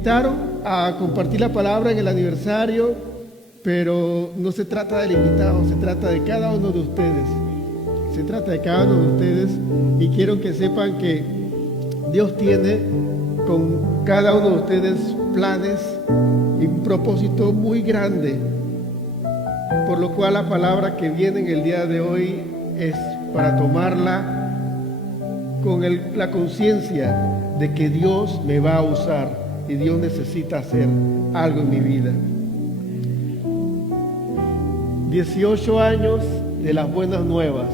invitaron a compartir la palabra en el aniversario, pero no se trata del invitado, se trata de cada uno de ustedes. Se trata de cada uno de ustedes y quiero que sepan que Dios tiene con cada uno de ustedes planes y un propósito muy grande, por lo cual la palabra que viene en el día de hoy es para tomarla con la conciencia de que Dios me va a usar y Dios necesita hacer algo en mi vida. 18 años de las buenas nuevas.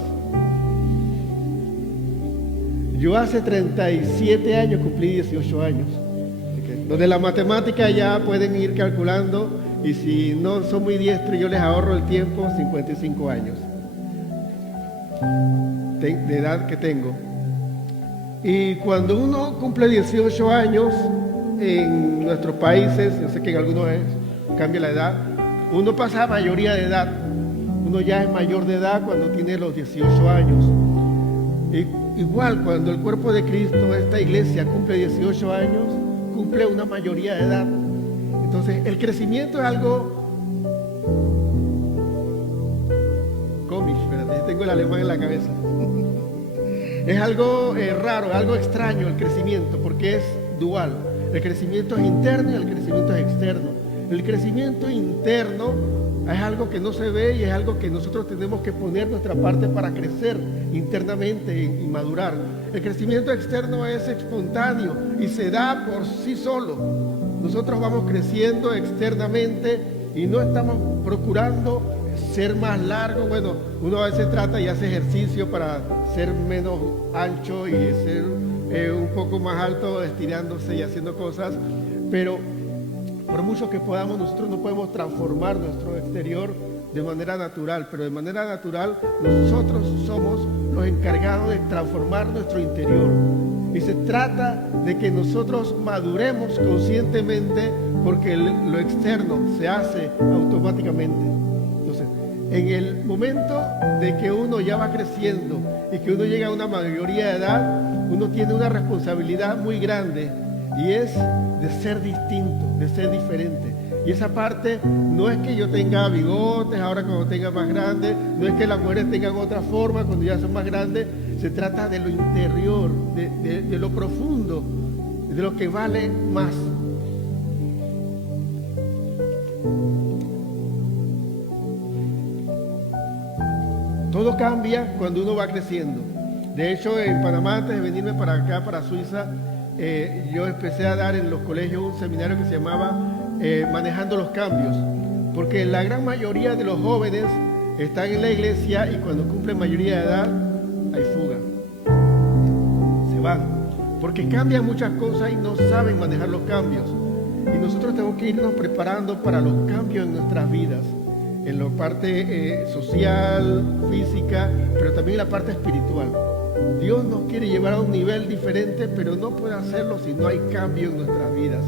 Yo hace 37 años cumplí 18 años. Donde la matemática ya pueden ir calculando, y si no son muy diestros yo les ahorro el tiempo, 55 años de edad que tengo. Y cuando uno cumple 18 años en nuestros países, yo sé que en algunos cambia la edad, uno pasa a mayoría de edad. Uno ya es mayor de edad cuando tiene los 18 años. Igual cuando el cuerpo de Cristo, esta iglesia, cumple 18 años, cumple una mayoría de edad. Entonces el crecimiento es algo cómic, espérate, tengo el alemán en la cabeza. Es algo raro, algo extraño el crecimiento, porque es dual. El crecimiento es interno y el crecimiento es externo. El crecimiento interno es algo que no se ve y es algo que nosotros tenemos que poner nuestra parte para crecer internamente y madurar. El crecimiento externo es espontáneo y se da por sí solo. Nosotros vamos creciendo externamente y no estamos procurando ser más largo. Bueno, uno a veces trata y hace ejercicio para ser menos ancho y ser un poco más alto, estirándose y haciendo cosas, pero por mucho que podamos, nosotros no podemos transformar nuestro exterior de manera natural, pero de manera natural nosotros somos los encargados de transformar nuestro interior. Y se trata de que nosotros maduremos conscientemente, porque lo externo se hace automáticamente. Entonces, en el momento de que uno ya va creciendo y que uno llega a una mayoría de edad, uno tiene una responsabilidad muy grande, y es de ser distinto, de ser diferente. Y esa parte no es que yo tenga bigotes ahora cuando tenga más grande, no es que las mujeres tengan otra forma cuando ya son más grandes. Se trata de lo interior, de lo profundo, de lo que vale más. Todo cambia cuando uno va creciendo. De hecho, en Panamá, antes de venirme para acá, para Suiza, yo empecé a dar en los colegios un seminario que se llamaba Manejando los Cambios, porque la gran mayoría de los jóvenes están en la iglesia y cuando cumplen mayoría de edad hay fuga, se van, porque cambian muchas cosas y no saben manejar los cambios. Y nosotros tenemos que irnos preparando para los cambios en nuestras vidas, en la parte social, física, pero también en la parte espiritual. Dios nos quiere llevar a un nivel diferente, pero no puede hacerlo si no hay cambio en nuestras vidas.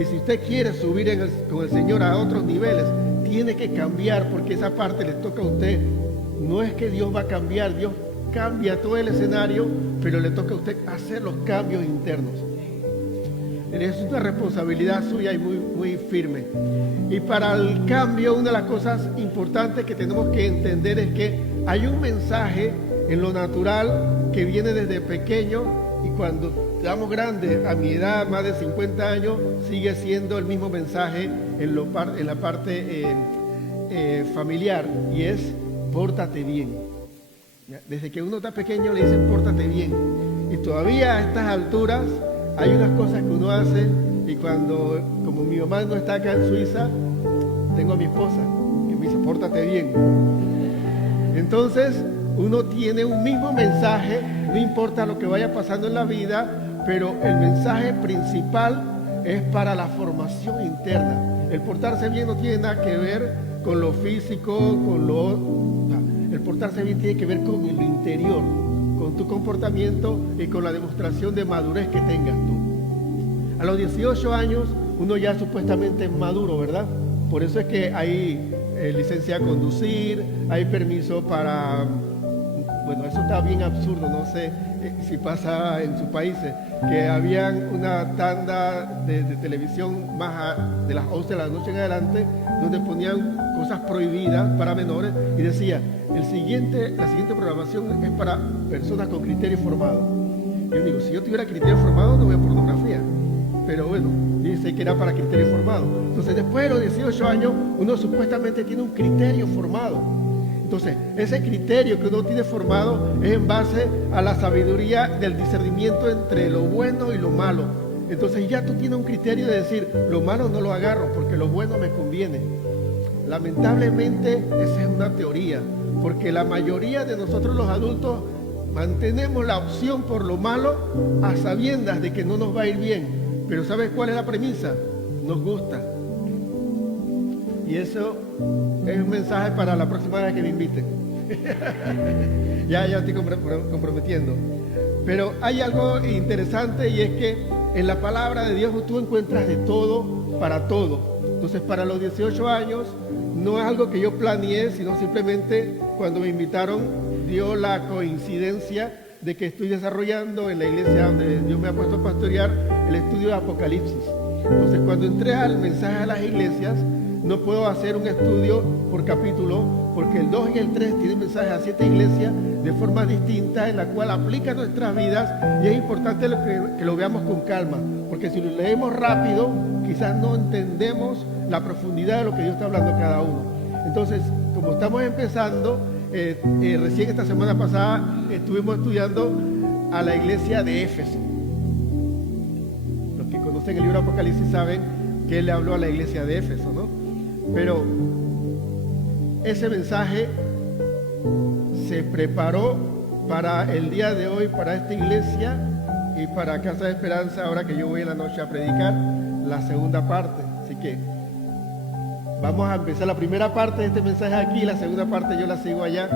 Y si usted quiere subir con el Señor a otros niveles, tiene que cambiar, porque esa parte le toca a usted. No es que Dios va a cambiar, Dios cambia todo el escenario, pero le toca a usted hacer los cambios internos. Es una responsabilidad suya y muy, muy firme. Y para el cambio, una de las cosas importantes que tenemos que entender es que hay un mensaje en lo natural que viene desde pequeño, y cuando estamos grandes, a mi edad, más de 50 años, sigue siendo el mismo mensaje en la parte familiar, y es pórtate bien. Desde que uno está pequeño le dicen pórtate bien, y todavía a estas alturas hay unas cosas que uno hace, y cuando, como mi mamá no está acá en Suiza, tengo a mi esposa que me dice pórtate bien. Entonces uno tiene un mismo mensaje, no importa lo que vaya pasando en la vida, pero el mensaje principal es para la formación interna. El portarse bien no tiene nada que ver con lo físico, el portarse bien tiene que ver con lo interior, con tu comportamiento y con la demostración de madurez que tengas tú. A los 18 años uno ya supuestamente es maduro, ¿verdad? Por eso es que hay licencia a conducir, hay permiso para bueno, eso está bien absurdo, no sé si pasa en sus países, que habían una tanda de televisión de las 11 de la noche en adelante, donde ponían cosas prohibidas para menores y decía, la siguiente programación es para personas con criterio formado. Yo digo, si yo tuviera criterio formado no veo pornografía, pero bueno, dice que era para criterio formado. Entonces después de los 18 años uno supuestamente tiene un criterio formado. Entonces, ese criterio que uno tiene formado es en base a la sabiduría del discernimiento entre lo bueno y lo malo. Entonces ya tú tienes un criterio de decir, lo malo no lo agarro porque lo bueno me conviene. Lamentablemente, esa es una teoría, porque la mayoría de nosotros los adultos mantenemos la opción por lo malo a sabiendas de que no nos va a ir bien. Pero ¿sabes cuál es la premisa? Nos gusta. Y eso es un mensaje para la próxima vez que me inviten. ya estoy comprometiendo. Pero hay algo interesante y es que en la palabra de Dios tú encuentras de todo para todo. Entonces para los 18 años no es algo que yo planeé, sino simplemente cuando me invitaron dio la coincidencia de que estoy desarrollando en la iglesia donde Dios me ha puesto a pastorear el estudio de Apocalipsis. Entonces cuando entré al mensaje a las iglesias, no puedo hacer un estudio por capítulo, porque el 2 y el 3 tienen mensajes a 7 iglesias de forma distinta, en la cual aplica nuestras vidas, y es importante que lo veamos con calma, porque si lo leemos rápido, quizás no entendemos la profundidad de lo que Dios está hablando a cada uno. Entonces, como estamos empezando, recién esta semana pasada estuvimos estudiando a la iglesia de Éfeso. Los que conocen el libro Apocalipsis saben que él le habló a la iglesia de Éfeso, ¿no? Pero ese mensaje se preparó para el día de hoy, para esta iglesia y para Casa de Esperanza, ahora que yo voy en la noche a predicar la segunda parte. Así que vamos a empezar la primera parte de este mensaje aquí, la segunda parte yo la sigo allá.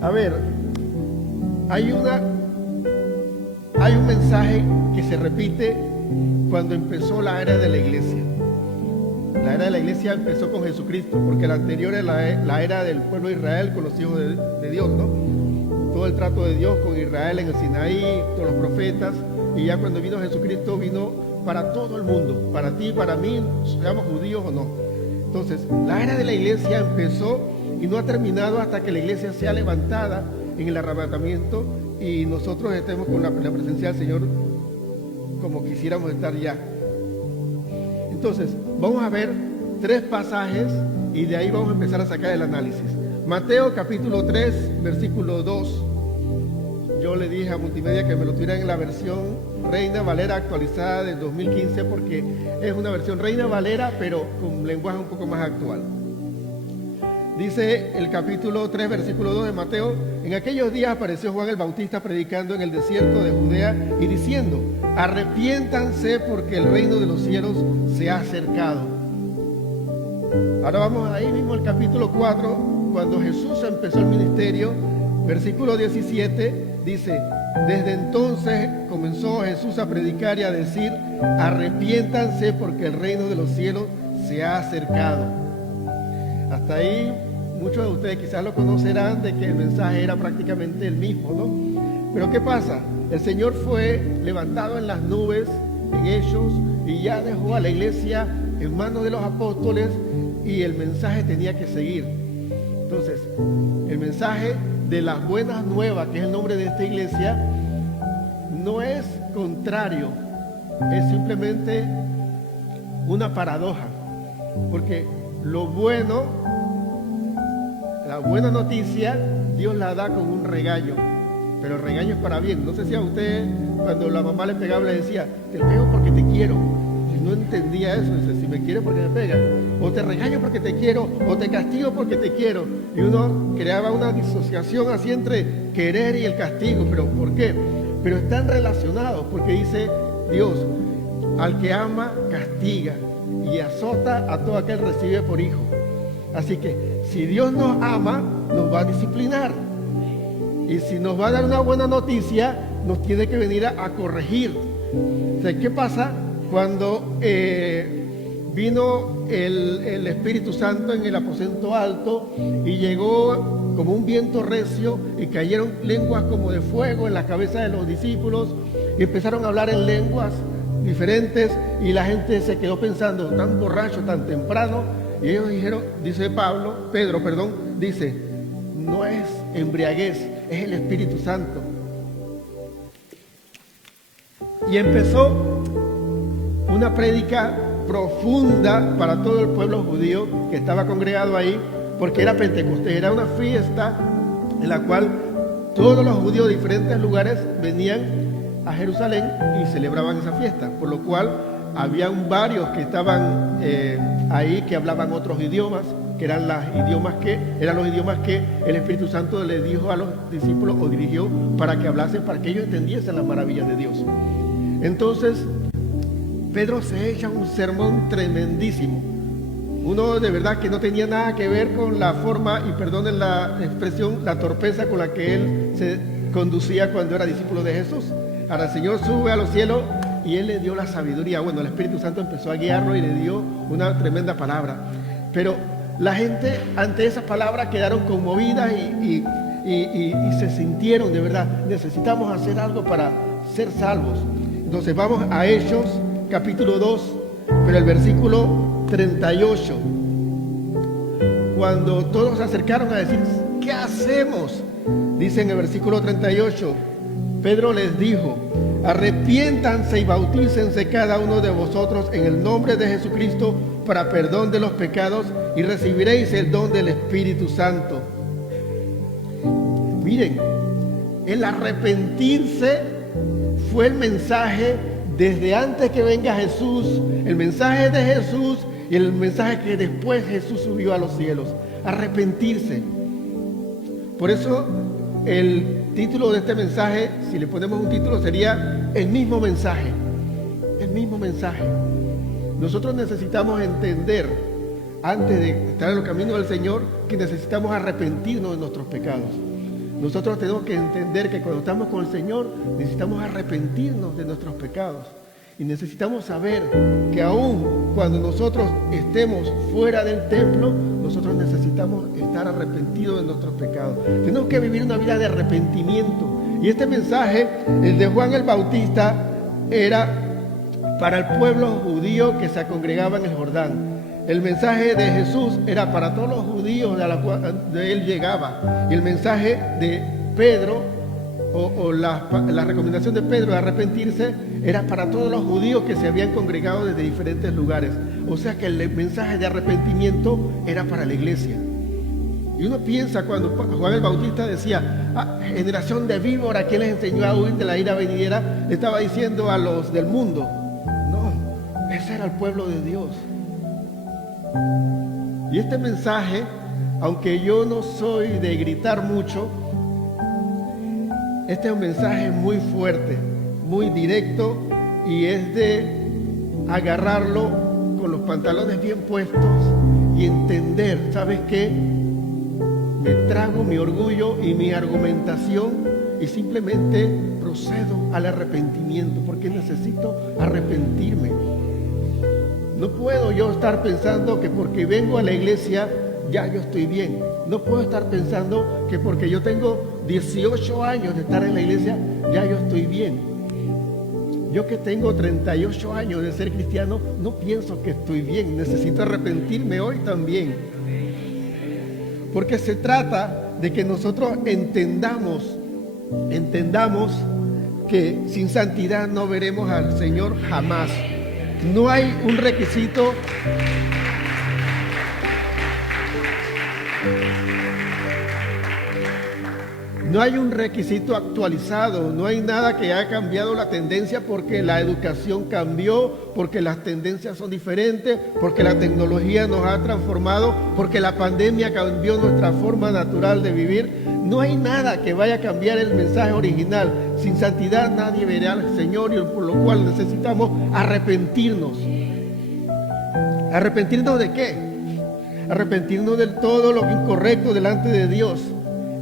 A ver, hay un mensaje que se repite cuando empezó la era de la iglesia. La era de la iglesia empezó con Jesucristo, porque la anterior es la era del pueblo de Israel con los hijos de Dios, ¿no? Todo el trato de Dios con Israel en el Sinaí, todos los profetas, y ya cuando vino Jesucristo vino para todo el mundo, para ti, para mí, seamos judíos o no. Entonces, la era de la iglesia empezó y no ha terminado hasta que la iglesia sea levantada en el arrebatamiento y nosotros estemos con la presencia del Señor como quisiéramos estar ya. Entonces, vamos a ver 3 pasajes y de ahí vamos a empezar a sacar el análisis. Mateo capítulo 3, versículo 2. Yo le dije a Multimedia que me lo tuvieran en la versión Reina Valera actualizada del 2015 porque es una versión Reina Valera pero con lenguaje un poco más actual. Dice el capítulo 3, versículo 2 de Mateo: en aquellos días apareció Juan el Bautista predicando en el desierto de Judea y diciendo: arrepiéntanse porque el reino de los cielos se ha acercado. Ahora vamos ahí mismo al capítulo 4, cuando Jesús empezó el ministerio, versículo 17, dice: desde entonces comenzó Jesús a predicar y a decir: arrepiéntanse porque el reino de los cielos se ha acercado. Hasta ahí muchos de ustedes quizás lo conocerán de que el mensaje era prácticamente el mismo, ¿no? Pero ¿qué pasa? El Señor fue levantado en las nubes, en Hechos, y ya dejó a la iglesia en manos de los apóstoles y el mensaje tenía que seguir. Entonces, el mensaje de las buenas nuevas, que es el nombre de esta iglesia, no es contrario, es simplemente una paradoja, porque lo bueno, la buena noticia, Dios la da con un regaño, pero el regaño es para bien. No sé si a usted, cuando la mamá le pegaba, le decía: te pego porque te quiero. Si no entendía eso, dice: si me quieres, ¿por qué me pegas? O te regaño porque te quiero, o te castigo porque te quiero. Y uno creaba una disociación así entre querer y el castigo. ¿Pero por qué? Pero están relacionados, porque dice Dios: al que ama, castiga, y azota a todo aquel que recibe por hijo. Así que si Dios nos ama, nos va a disciplinar, y si nos va a dar una buena noticia, nos tiene que venir a corregir. O sea, ¿qué pasa cuando vino el Espíritu Santo en el aposento alto y llegó como un viento recio y cayeron lenguas como de fuego en la cabeza de los discípulos y empezaron a hablar en lenguas diferentes y la gente se quedó pensando, tan borracho, tan temprano, y ellos dijeron, dice Pedro, dice, no es embriaguez, es el Espíritu Santo. Y empezó una prédica profunda para todo el pueblo judío que estaba congregado ahí, porque era Pentecostés, era una fiesta en la cual todos los judíos de diferentes lugares venían a Jerusalén y celebraban esa fiesta, por lo cual habían varios que estaban ahí que hablaban otros idiomas, que eran los idiomas que el Espíritu Santo le dijo a los discípulos o dirigió para que hablasen, para que ellos entendiesen las maravillas de Dios. Entonces Pedro se echa un sermón tremendísimo, uno de verdad que no tenía nada que ver con la forma, y perdonen la expresión, la torpeza con la que él se conducía cuando era discípulo de Jesús. Ahora el Señor sube a los cielos y él le dio la sabiduría. Bueno, el Espíritu Santo empezó a guiarlo y le dio una tremenda palabra. Pero la gente ante esas palabras quedaron conmovidas y se sintieron de verdad, necesitamos hacer algo para ser salvos. Entonces vamos a Hechos capítulo 2, pero el versículo 38. Cuando todos se acercaron a decir, ¿qué hacemos? Dice en el versículo 38, Pedro les dijo, arrepiéntanse y bautícense cada uno de vosotros en el nombre de Jesucristo para perdón de los pecados y recibiréis el don del Espíritu Santo. Miren, el arrepentirse fue el mensaje desde antes que venga Jesús, el mensaje de Jesús y el mensaje que después Jesús subió a los cielos. Arrepentirse. Por eso el título de este mensaje, si le ponemos un título, sería el mismo mensaje. El mismo mensaje. Nosotros necesitamos entender, antes de estar en el camino del Señor, que necesitamos arrepentirnos de nuestros pecados. Nosotros tenemos que entender que cuando estamos con el Señor, necesitamos arrepentirnos de nuestros pecados. Y necesitamos saber que aún cuando nosotros estemos fuera del templo, nosotros necesitamos estar arrepentidos de nuestros pecados. Tenemos que vivir una vida de arrepentimiento. Y este mensaje, el de Juan el Bautista, era para el pueblo judío que se congregaba en el Jordán. El mensaje de Jesús era para todos los judíos a la cual de él llegaba. Y el mensaje de Pedro, la recomendación de Pedro de arrepentirse, era para todos los judíos que se habían congregado desde diferentes lugares. O sea que el mensaje de arrepentimiento era para la iglesia. Y uno piensa cuando Juan el Bautista decía, generación de víbora, ¿quién les enseñó a huir de la ira venidera? Le estaba diciendo a los del mundo. No, ese era el pueblo de Dios. Y este mensaje, aunque yo no soy de gritar mucho, este es un mensaje muy fuerte, muy directo, y es de agarrarlo con los pantalones bien puestos y entender, ¿sabes qué? Me trago mi orgullo y mi argumentación y simplemente procedo al arrepentimiento, porque necesito arrepentirme. No puedo yo estar pensando que porque vengo a la iglesia ya yo estoy bien. No puedo estar pensando que porque yo tengo 18 años de estar en la iglesia ya yo estoy bien. Yo que tengo 38 años de ser cristiano no pienso que estoy bien. Necesito arrepentirme hoy también. Porque se trata de que nosotros entendamos que sin santidad no veremos al Señor jamás. No hay un requisito. No hay un requisito actualizado, no hay nada que haya cambiado la tendencia porque la educación cambió, porque las tendencias son diferentes, porque la tecnología nos ha transformado, porque la pandemia cambió nuestra forma natural de vivir. No hay nada que vaya a cambiar el mensaje original. Sin santidad nadie verá al Señor, y por lo cual necesitamos arrepentirnos. ¿Arrepentirnos de qué? Arrepentirnos de todo lo incorrecto delante de Dios.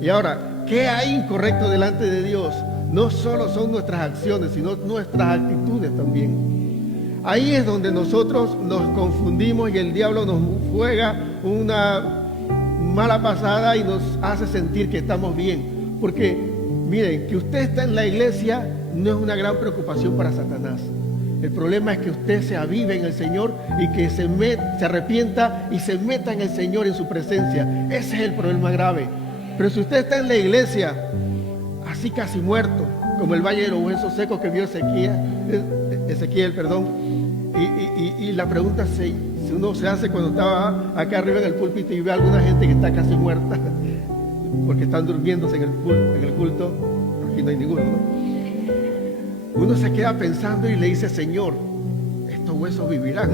Y ahora, ¿qué hay incorrecto delante de Dios? No solo son nuestras acciones, sino nuestras actitudes también. Ahí es donde nosotros nos confundimos y el diablo nos juega una mala pasada y nos hace sentir que estamos bien. Porque, miren, que usted está en la iglesia no es una gran preocupación para Satanás. El problema es que usted se avive en el Señor y que se arrepienta y se meta en el Señor, en su presencia. Ese es el problema grave. Pero si usted está en la iglesia, así casi muerto, como el valle de los huesos secos que vio Ezequiel, y la pregunta si uno se hace cuando estaba acá arriba en el púlpito y ve a alguna gente que está casi muerta, porque están durmiéndose en el culto, aquí no hay ninguno, ¿no? Uno se queda pensando y le dice: Señor, estos huesos vivirán.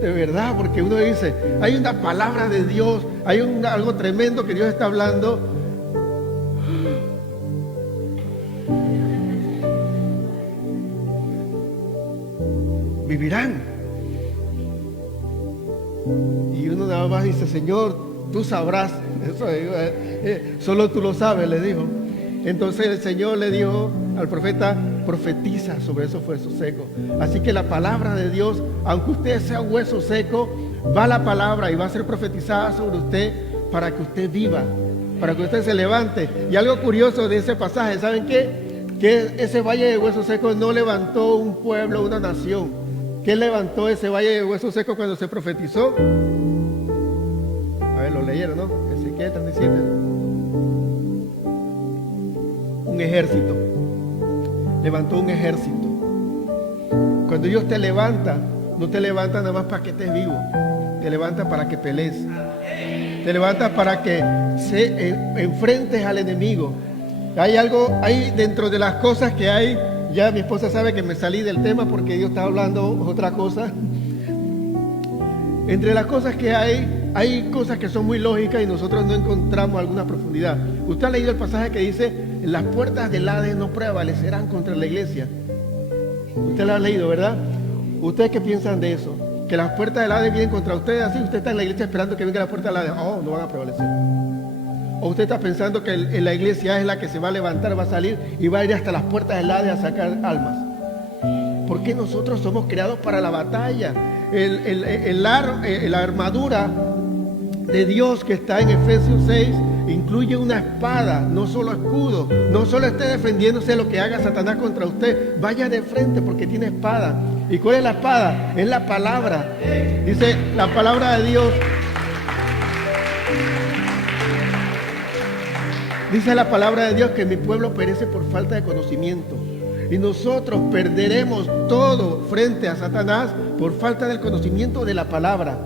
De verdad, porque uno dice, hay una palabra de Dios, hay algo tremendo que Dios está hablando. Vivirán. Y uno nada más dice: Señor, tú sabrás. Eso, solo tú lo sabes, le dijo. Entonces el Señor le dijo al profeta: profetiza sobre esos huesos secos. Así que la palabra de Dios, aunque usted sea un hueso seco, va la palabra y va a ser profetizada sobre usted para que usted viva, para que usted se levante. Y algo curioso de ese pasaje, ¿saben qué? Que ese valle de huesos secos no levantó un pueblo, una nación. ¿Qué levantó ese valle de huesos secos cuando se profetizó? A ver, lo leyeron, ¿no? Ezequiel 37. Un ejército. Levantó un ejército. Cuando Dios te levanta, no te levanta nada más para que estés vivo, te levanta para que pelees, te levanta para que enfrentes al enemigo. Hay dentro de las cosas que hay. Ya mi esposa sabe que me salí del tema porque yo estaba hablando otra cosa. Entre las cosas que hay cosas que son muy lógicas y nosotros no encontramos alguna profundidad. Usted ha leído el pasaje que dice: las puertas del Hades no prevalecerán contra la iglesia. Usted lo ha leído, ¿verdad? ¿Ustedes qué piensan de eso? Que las puertas del Hades vienen contra ustedes, así usted está en la iglesia esperando que venga la puerta del Hades. Oh, no van a prevalecer. O usted está pensando que la iglesia es la que se va a levantar, va a salir y va a ir hasta las puertas del Hades a sacar almas. Porque nosotros somos creados para la batalla. La armadura de Dios que está en Efesios 6 incluye una espada, no solo escudo. No solo esté defendiéndose de lo que haga Satanás contra usted, vaya de frente porque tiene espada. ¿Y cuál es la espada? Es la palabra. Dice la palabra de Dios. Dice la palabra de Dios que mi pueblo perece por falta de conocimiento. Y nosotros perderemos todo frente a Satanás por falta del conocimiento de la palabra.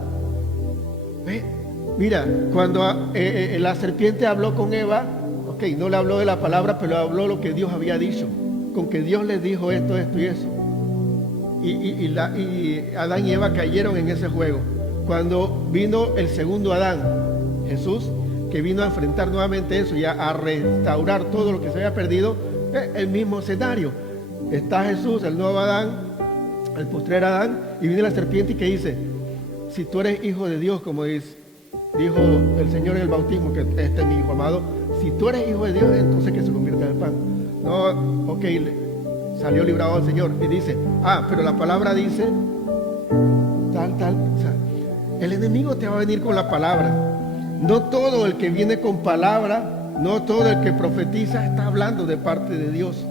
¿Ve? Mira, cuando la serpiente habló con Eva, no le habló de la palabra, pero habló lo que Dios había dicho. Con que Dios les dijo esto, esto y eso. Y Adán y Eva cayeron en ese juego. Cuando vino el segundo Adán, Jesús, que vino a enfrentar nuevamente eso y a restaurar todo lo que se había perdido, el mismo escenario. Está Jesús, el nuevo Adán, el postrer Adán, y viene la serpiente y que dice: si tú eres hijo de Dios, como dijo el Señor en el bautismo, que este es mi hijo amado, si tú eres hijo de Dios, entonces que se convierta en pan. No, salió librado el Señor y dice: pero la palabra dice tal. O sea, el enemigo te va a venir con la palabra. No todo el que viene con palabra, no todo el que profetiza está hablando de parte de Dios.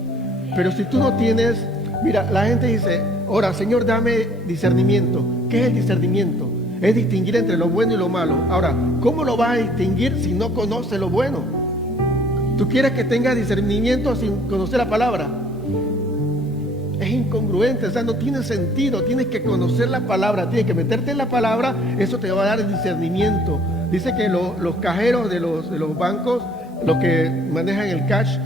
Pero si tú no tienes, mira, la gente dice: ahora, Señor, dame discernimiento. ¿Qué es el discernimiento? Es distinguir entre lo bueno y lo malo. Ahora, ¿cómo lo vas a distinguir si no conoces lo bueno? ¿Tú quieres que tengas discernimiento sin conocer la palabra? Es incongruente, o sea, no tiene sentido. Tienes que conocer la palabra, tienes que meterte en la palabra. Eso te va a dar el discernimiento. Dice que los cajeros de los bancos, los que manejan el cash,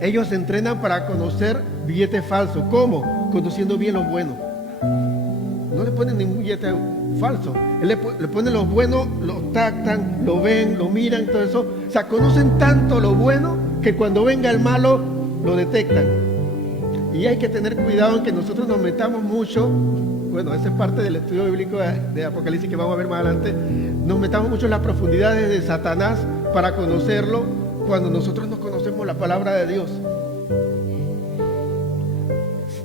ellos se entrenan para conocer billetes falsos. ¿Cómo? Conociendo bien los buenos. No le ponen ningún billete falso. Él le ponen los buenos, los tactan, lo ven, lo miran, todo eso. O sea, conocen tanto lo bueno que cuando venga el malo, lo detectan. Y hay que tener cuidado en que nosotros nos metamos mucho. Bueno, esa es parte del estudio bíblico de Apocalipsis que vamos a ver más adelante. Nos metamos mucho en las profundidades de Satanás para conocerlo cuando nosotros no conocemos la palabra de Dios.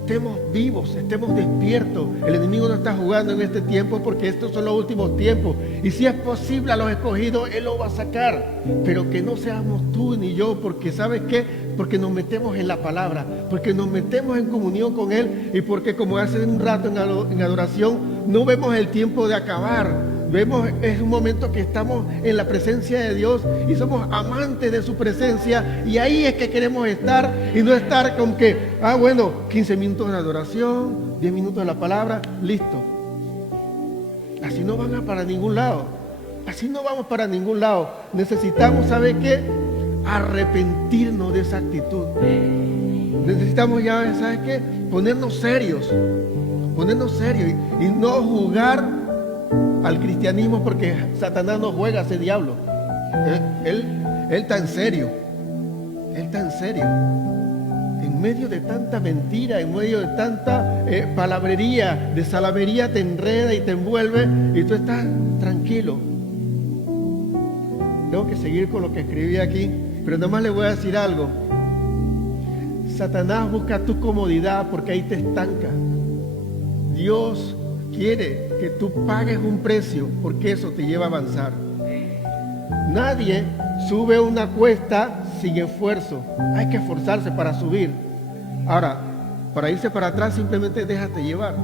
estemos vivos, estemos despiertos. El enemigo no está jugando en este tiempo porque estos son los últimos tiempos. Y si es posible a los escogidos, Él lo va a sacar. Pero que no seamos tú ni yo, porque ¿sabes qué? Porque nos metemos en la palabra, porque nos metemos en comunión con Él y porque, como hace un rato en adoración, no vemos el tiempo de acabar. Vemos, es un momento que estamos en la presencia de Dios y somos amantes de su presencia, y ahí es que queremos estar, y no estar con que, bueno, 15 minutos de adoración, 10 minutos de la palabra, listo. Así no van para ningún lado, así no vamos para ningún lado. Necesitamos, ¿sabe qué? Arrepentirnos de esa actitud. Necesitamos ya, ¿sabes qué? Ponernos serios y no jugar al cristianismo, porque Satanás no juega a ese diablo. Él está en serio. Él está en serio. En medio de tanta mentira, en medio de tanta palabrería, de salamería, te enreda y te envuelve y tú estás tranquilo. Tengo que seguir con lo que escribí aquí, pero nada más le voy a decir algo. Satanás busca tu comodidad porque ahí te estanca. Dios quiere que tú pagues un precio, porque eso te lleva a avanzar. Nadie sube una cuesta sin esfuerzo. Hay que esforzarse para subir. Ahora, para irse para atrás, simplemente déjate llevar.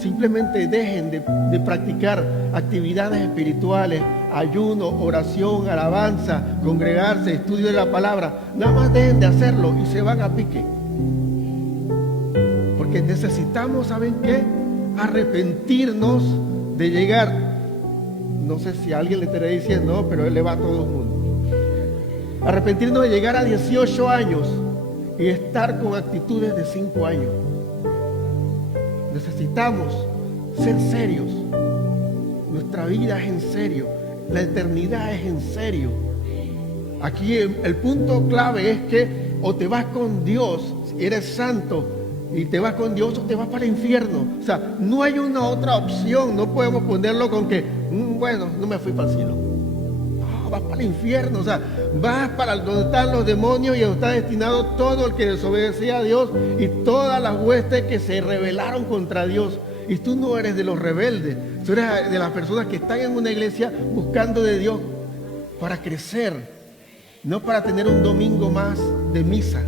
Simplemente dejen de practicar actividades espirituales, ayuno, oración, alabanza, congregarse, estudio de la palabra. Nada más dejen de hacerlo y se van a pique. Porque necesitamos, ¿saben qué? Arrepentirnos de llegar. No sé si a alguien le estaré diciendo, pero él le va a todo el mundo. Arrepentirnos de llegar a 18 años y estar con actitudes de 5 años. Necesitamos ser serios. Nuestra vida es en serio. La eternidad es en serio. Aquí el punto clave es que o te vas con Dios, si eres santo, y te vas con Dios, o te vas para el infierno. O sea, no hay una otra opción. No podemos ponerlo con que, bueno, no me fui para el cielo. No, vas para el infierno. O sea, vas para donde están los demonios, y donde está destinado todo el que desobedecía a Dios y todas las huestes que se rebelaron contra Dios. Y tú no eres de los rebeldes. Tú eres de las personas que están en una iglesia buscando de Dios para crecer, no para tener un domingo más de misa.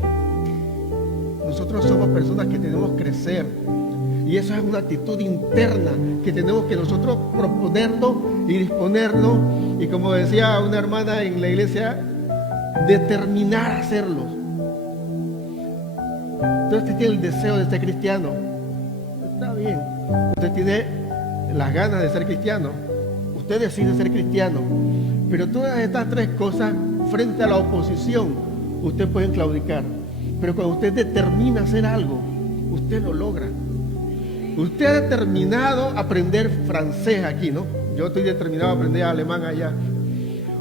Nosotros somos personas que tenemos que crecer, y eso es una actitud interna que tenemos que nosotros proponernos y disponernos, y como decía una hermana en la iglesia, determinar a hacerlo. Entonces usted tiene el deseo de ser cristiano, está bien. Usted tiene las ganas de ser cristiano, usted decide ser cristiano, pero todas estas tres cosas frente a la oposición usted puede claudicar. Pero cuando usted determina hacer algo, usted lo logra. Usted ha determinado aprender francés aquí, ¿no? Yo estoy determinado a aprender alemán allá.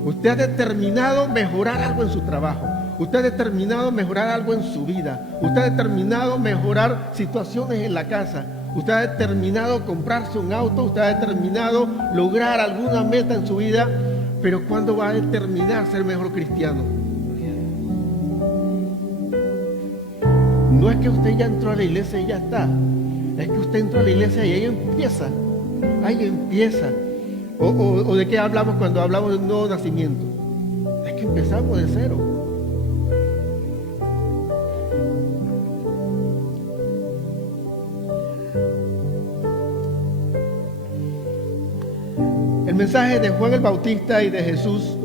Usted ha determinado mejorar algo en su trabajo. Usted ha determinado mejorar algo en su vida. Usted ha determinado mejorar situaciones en la casa. Usted ha determinado comprarse un auto. Usted ha determinado lograr alguna meta en su vida. Pero ¿cuándo va a determinar ser mejor cristiano? No es que usted ya entró a la iglesia y ya está. Es que usted entró a la iglesia y ahí empieza. Ahí empieza. ¿O de qué hablamos cuando hablamos de un nuevo nacimiento? Es que empezamos de cero. El mensaje de Juan el Bautista y de Jesús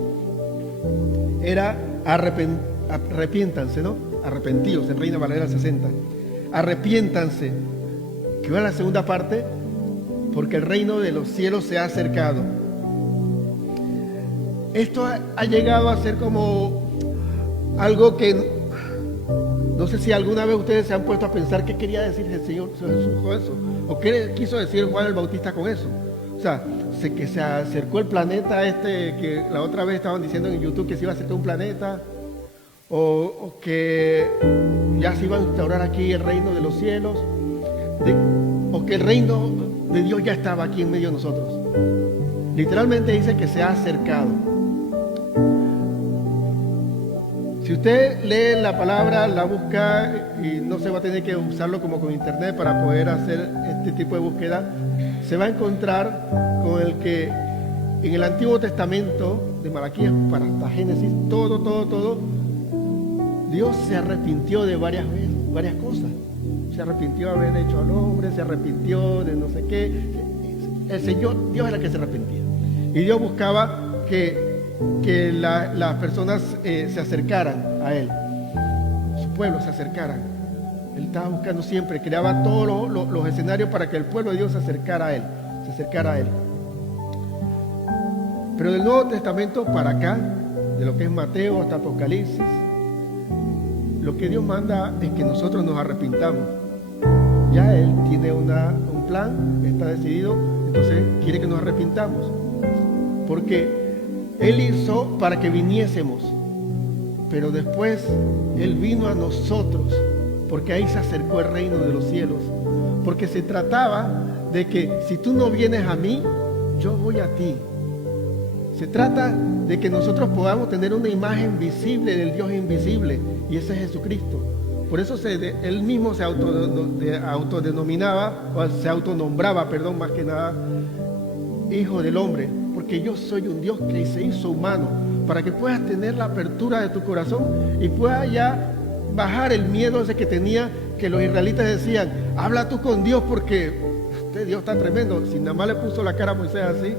era arrepiéntanse, ¿no? Arrepentidos, en Reina Valera 60. Arrepiéntanse, que va a la segunda parte, porque el reino de los cielos se ha acercado. Esto ha llegado a ser como algo que no sé si alguna vez ustedes se han puesto a pensar qué quería decir el Señor Jesús con eso, o qué quiso decir Juan el Bautista con eso. O sea, que se acercó el planeta que la otra vez estaban diciendo en YouTube que se iba a acercar un planeta, o que ya se iba a instaurar aquí el reino de los cielos, o que el reino de Dios ya estaba aquí en medio de nosotros. Literalmente dice que se ha acercado. Si usted lee la palabra, la busca y no se va a tener que usarlo como con internet para poder hacer este tipo de búsqueda, se va a encontrar con el que en el Antiguo Testamento, de Malaquías para hasta Génesis, todo, Dios se arrepintió de varias cosas. Se arrepintió de haber hecho al hombre, se arrepintió de no sé qué. El Señor, Dios era el que se arrepentía. Y Dios buscaba que las personas se acercaran a Él, su pueblo se acercaran. Él estaba buscando siempre, creaba todos los escenarios para que el pueblo de Dios se acercara a Él, Pero del Nuevo Testamento para acá, de lo que es Mateo hasta Apocalipsis, lo que Dios manda es que nosotros nos arrepintamos. Ya Él tiene un plan, está decidido, entonces quiere que nos arrepintamos. Porque Él hizo para que viniésemos, pero después Él vino a nosotros, porque ahí se acercó el reino de los cielos. Porque se trataba de que si tú no vienes a mí, yo voy a ti. Se trata de que nosotros podamos tener una imagen visible del Dios invisible, y ese es Jesucristo. Por eso Él mismo se autonombraba, más que nada, Hijo del Hombre, porque yo soy un Dios que se hizo humano, para que puedas tener la apertura de tu corazón y puedas ya bajar el miedo ese que tenía, que los israelitas decían, habla tú con Dios porque este Dios está tremendo. Si nada más le puso la cara a Moisés así,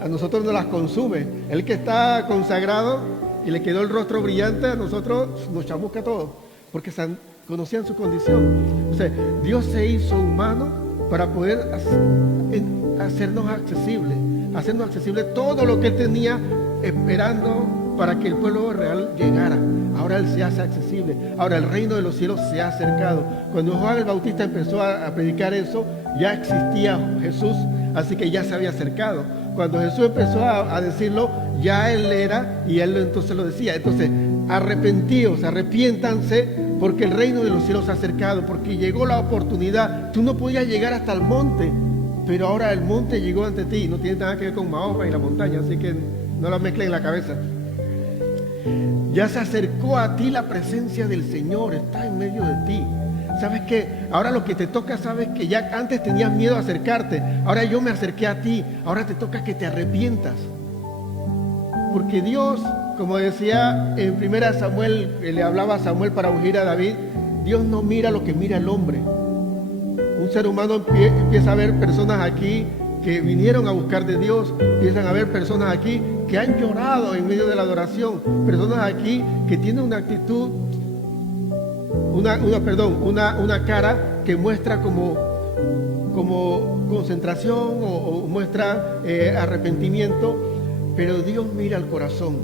a nosotros nos las consume. El que está consagrado y le quedó el rostro brillante, a nosotros nos chamusca todo, porque conocían su condición. O sea, Dios se hizo humano para poder hacernos accesible todo lo que Él tenía esperando para que el pueblo real llegara. Ahora Él se hace accesible. Ahora el reino de los cielos se ha acercado. Cuando Juan el Bautista empezó a predicar eso, ya existía Jesús, así que ya se había acercado. Cuando Jesús empezó a decirlo, ya Él era, y Él entonces lo decía. Entonces, arrepentíos, arrepiéntanse, porque el reino de los cielos se ha acercado, porque llegó la oportunidad. Tú no podías llegar hasta el monte, pero ahora el monte llegó ante ti. No tiene nada que ver con Mahoma y la montaña, así que no la mezclen en la cabeza. Ya se acercó a ti la presencia del Señor, está en medio de ti. ¿Sabes qué? Ahora lo que te toca, sabes que ya antes tenías miedo a acercarte, ahora yo me acerqué a ti, ahora te toca que te arrepientas. Porque Dios, como decía en 1 Samuel, le hablaba a Samuel para ungir a David, Dios no mira lo que mira el hombre. Un ser humano empieza a ver personas aquí que vinieron a buscar de Dios, empiezan a ver personas aquí que han llorado en medio de la adoración, personas aquí que tienen una actitud, una cara que muestra como concentración o muestra arrepentimiento, pero Dios mira al corazón.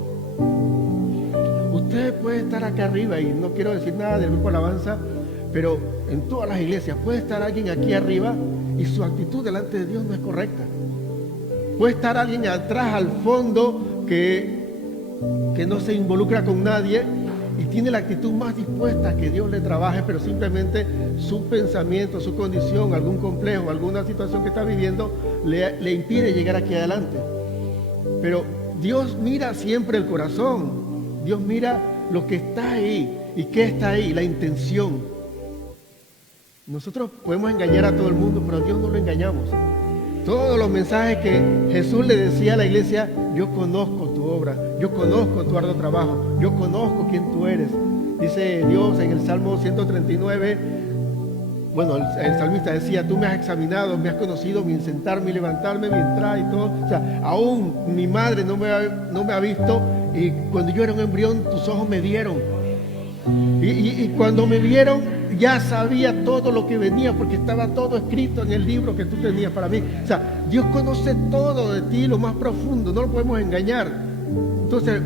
Usted puede estar acá arriba, y no quiero decir nada del grupo Alabanza, pero en todas las iglesias puede estar alguien aquí arriba y su actitud delante de Dios no es correcta. Puede estar alguien atrás al fondo que no se involucra con nadie y tiene la actitud más dispuesta a que Dios le trabaje, pero simplemente su pensamiento, su condición, algún complejo, alguna situación que está viviendo le impide llegar aquí adelante. Pero Dios mira siempre el corazón, Dios mira lo que está ahí y qué está ahí, la intención. Nosotros podemos engañar a todo el mundo, pero a Dios no lo engañamos. Todos los mensajes que Jesús le decía a la iglesia, yo conozco tu obra, yo conozco tu arduo trabajo, yo conozco quién tú eres. Dice Dios en el Salmo 139, bueno, el salmista decía, tú me has examinado, me has conocido, mi sentarme y levantarme, mi entrada y todo. O sea, aún mi madre no me ha visto, y cuando yo era un embrión, tus ojos me vieron. Y cuando me vieron, ya sabía todo lo que venía, porque estaba todo escrito en el libro que tú tenías para mí. O sea, Dios conoce todo de ti, lo más profundo, no lo podemos engañar. Entonces,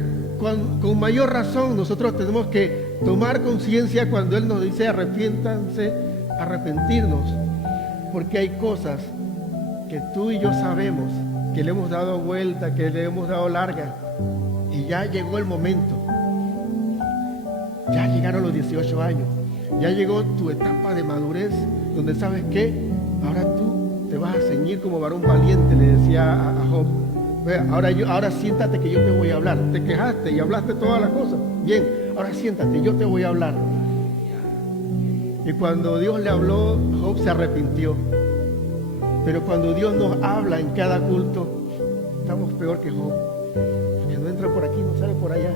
con mayor razón, nosotros tenemos que tomar conciencia cuando Él nos dice arrepiéntanse, arrepentirnos, porque hay cosas que tú y yo sabemos que le hemos dado vuelta, que le hemos dado larga, y ya llegó el momento. Ya llegaron los 18 años, ya llegó tu etapa de madurez, donde sabes que ahora tú te vas a ceñir como varón valiente, le decía a Job, Ahora siéntate que yo te voy a hablar. Te quejaste y hablaste todas las cosas. Bien, ahora siéntate, yo te voy a hablar. Y cuando Dios le habló, Job se arrepintió. Pero cuando Dios nos habla en cada culto, estamos peor que Job. Porque no entra por aquí, no sale por allá.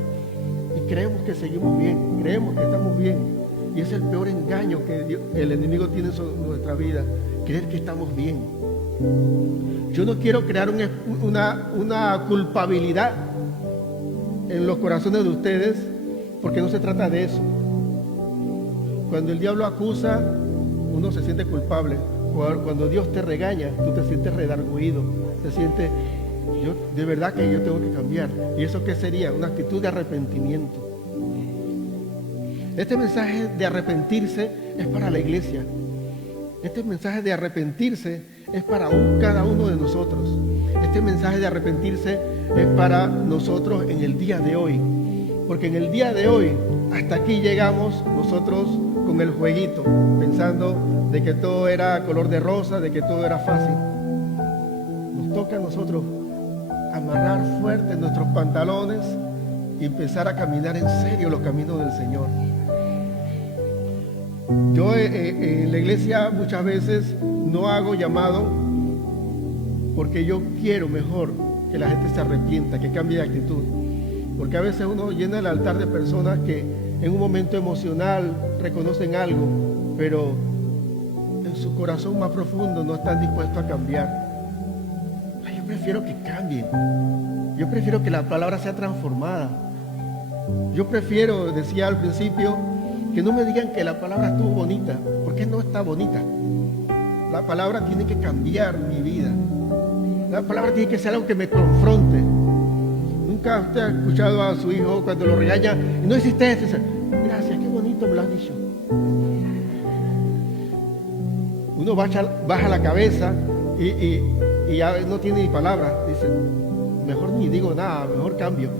Y creemos que seguimos bien, creemos que estamos bien. Y es el peor engaño que el enemigo tiene sobre nuestra vida, creer que estamos bien. Yo no quiero crear una culpabilidad en los corazones de ustedes, porque no se trata de eso. Cuando el diablo acusa, uno se siente culpable. Cuando Dios te regaña, tú te sientes redarguido, te sientes, de verdad que yo tengo que cambiar. ¿Y eso qué sería? Una actitud de arrepentimiento. Este mensaje de arrepentirse es para la iglesia. Este mensaje de arrepentirse es para cada uno de nosotros. Este mensaje de arrepentirse es para nosotros en el día de hoy. Porque en el día de hoy, hasta aquí llegamos nosotros con el jueguito, pensando de que todo era color de rosa, de que todo era fácil. Nos toca a nosotros amarrar fuerte nuestros pantalones y empezar a caminar en serio los caminos del Señor. Yo en la iglesia muchas veces no hago llamado porque yo quiero mejor que la gente se arrepienta, que cambie de actitud. Porque a veces uno llena el altar de personas que en un momento emocional reconocen algo, pero en su corazón más profundo no están dispuestos a cambiar. Yo prefiero que cambien. Yo prefiero que la palabra sea transformada. Yo prefiero, decía al principio, que no me digan que la palabra estuvo bonita, porque no está bonita. La palabra tiene que cambiar mi vida. La palabra tiene que ser algo que me confronte. Nunca usted ha escuchado a su hijo cuando lo regaña, y no hiciste esto. Gracias, qué bonito me lo has dicho. Uno baja la cabeza y ya no tiene ni palabras. Dice, mejor ni digo nada, mejor cambio.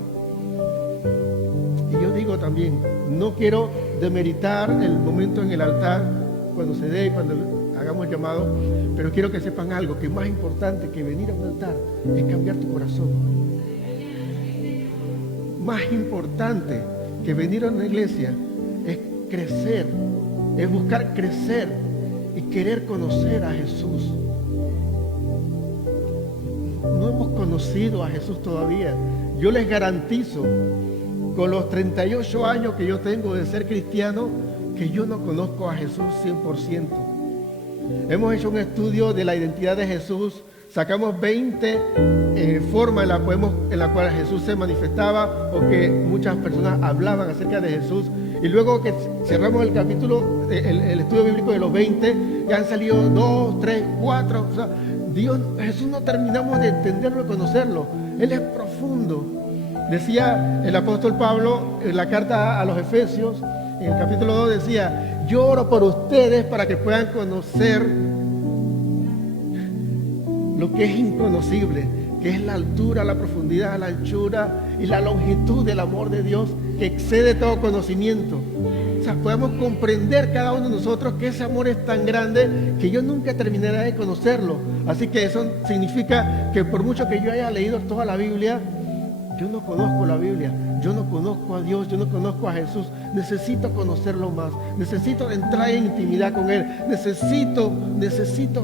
Y yo digo también, no quiero demeritar el momento en el altar, cuando se dé, cuando hagamos llamado, pero quiero que sepan algo, que es más importante que venir a un altar es cambiar tu corazón. Más importante que venir a una iglesia es crecer, es buscar crecer y querer conocer a Jesús. No hemos conocido a Jesús todavía. Yo les garantizo, con los 38 años que yo tengo de ser cristiano, que yo no conozco a Jesús 100%. Hemos hecho un estudio de la identidad de Jesús, sacamos 20 formas en la cual Jesús se manifestaba o que muchas personas hablaban acerca de Jesús. Y luego que cerramos el capítulo, el estudio bíblico de los 20, ya han salido 2, 3, 4. O sea, Jesús no terminamos de entenderlo y conocerlo. Él es profundo. Decía el apóstol Pablo en la carta a los Efesios, en el capítulo 2 decía, yo oro por ustedes para que puedan conocer lo que es inconocible, que es la altura, la profundidad, la anchura y la longitud del amor de Dios que excede todo conocimiento. O sea, podemos comprender cada uno de nosotros que ese amor es tan grande que yo nunca terminaré de conocerlo. Así que eso significa que por mucho que yo haya leído toda la Biblia, yo no conozco la Biblia, yo no conozco a Dios, yo no conozco a Jesús. Necesito conocerlo más, necesito entrar en intimidad con Él, necesito